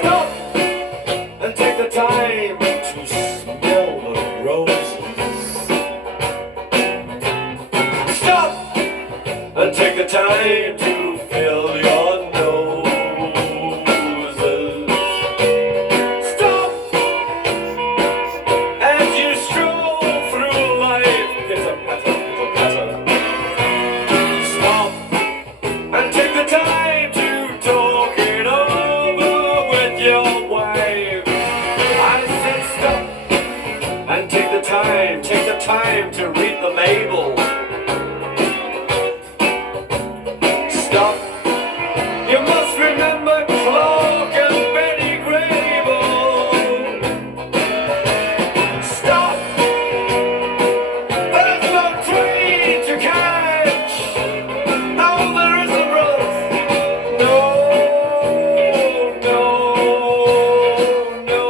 Stop and take the time to smell the roses. Stop and take the time to fill your noses. Stop as you stroll through life. Pitter patter, pitter patter. Stop and take the time to talk it over with your wife. I said stop and take the time to read the label. Stop. You must remember Clark and Betty Grable. Stop. There's no train to catch. No, there isn't, brothers. No, no, no.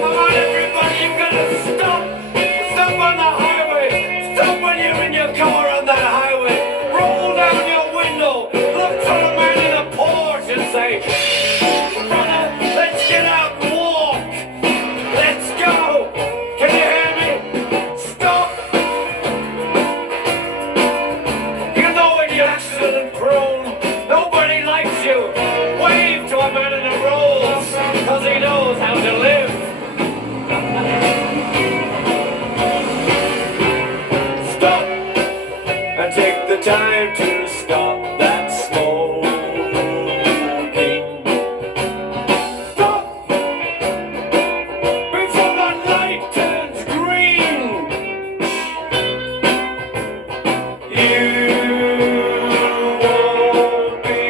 Come on, everybody, you gotta stop. Stop on the highway. Stop when you're in your car on that highway. Roll down your window. Look for a man in a Porsche and say, brother, let's get out and walk. Let's go. Can you hear me? Stop. You know when you're accident prone, nobody likes you. Wave to a man in a Rolls, cause he knows how to live. Stop and take the time to stop that smoking. Stop before the light turns green. You won't be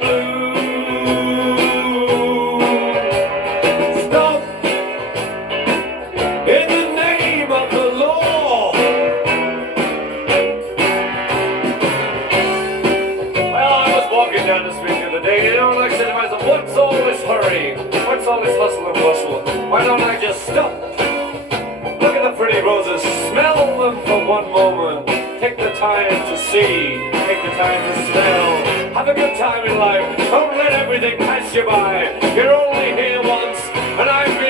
blue. Stop in the name of the law. Well, I was walking down the street the other day, and I said to myself, what's all this hurry? What's all this hustle and bustle? Why don't I just stop? Look at the pretty roses, smell them for one moment. Take the time to see, take the time to smell. Have a good time in life. Don't let everything pass you by. You're only here once, and I've been